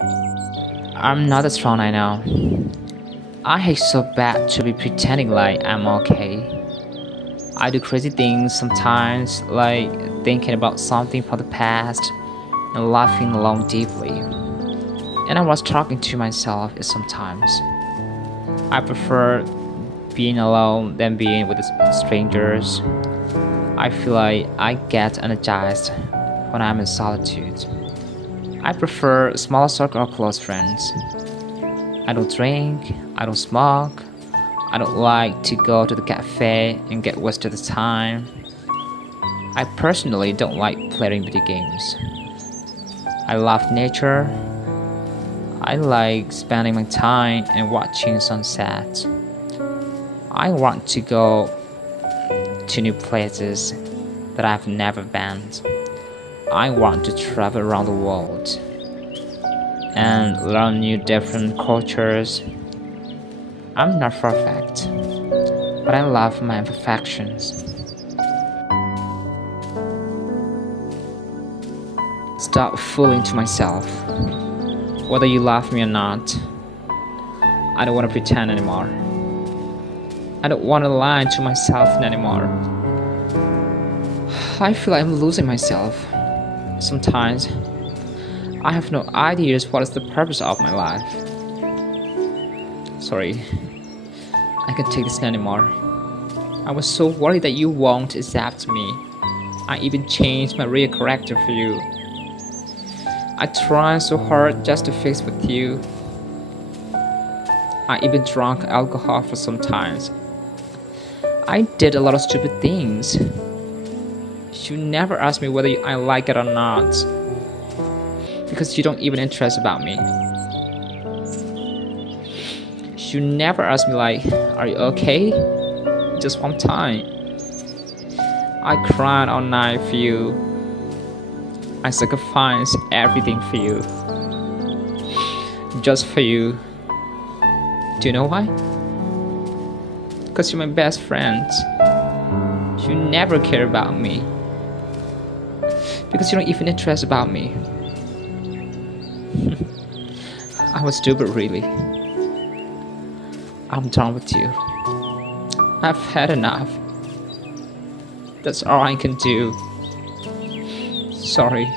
I'm not that strong, I know. I hate so bad to be pretending like I'm okay. I do crazy things sometimes, like thinking about something from the past and laughing along deeply. And I was talking to myself sometimes. I prefer being alone than being with strangers. I feel like I get energized when I'm in solitude. I prefer a smaller circle of close friends. I don't drink, I don't smoke, I don't like to go to the cafe and get wasted time. I personally don't like playing video games. I love nature. I like spending my time and watching sunset. I want to go to new places that I've never been. I want to travel around the world and learn new different cultures. I'm not perfect, but I love my imperfections. Stop fooling to myself. Whether you love me or not, I don't want to pretend anymore. I don't want to lie to myself anymore. I feel like I'm losing myself. Sometimes I have no ideas what is the purpose of my life. Sorry, I can't take this anymore. I was so worried that you won't accept me. I even changed my real character for you. I tried so hard just to fix with you. I even drank alcohol for some times. I did a lot of stupid things. You never asked me whether I like it or not, because you don't even interest about me. You never asked me like, are you okay? Just one time. I cried all night for you. I sacrificed everything for you. Just for you. Do you know why? Because you're my best friend. You never care about me. Because you don't even interest about me. I was stupid, really. I'm done with you. I've had enough. That's all I can do. Sorry.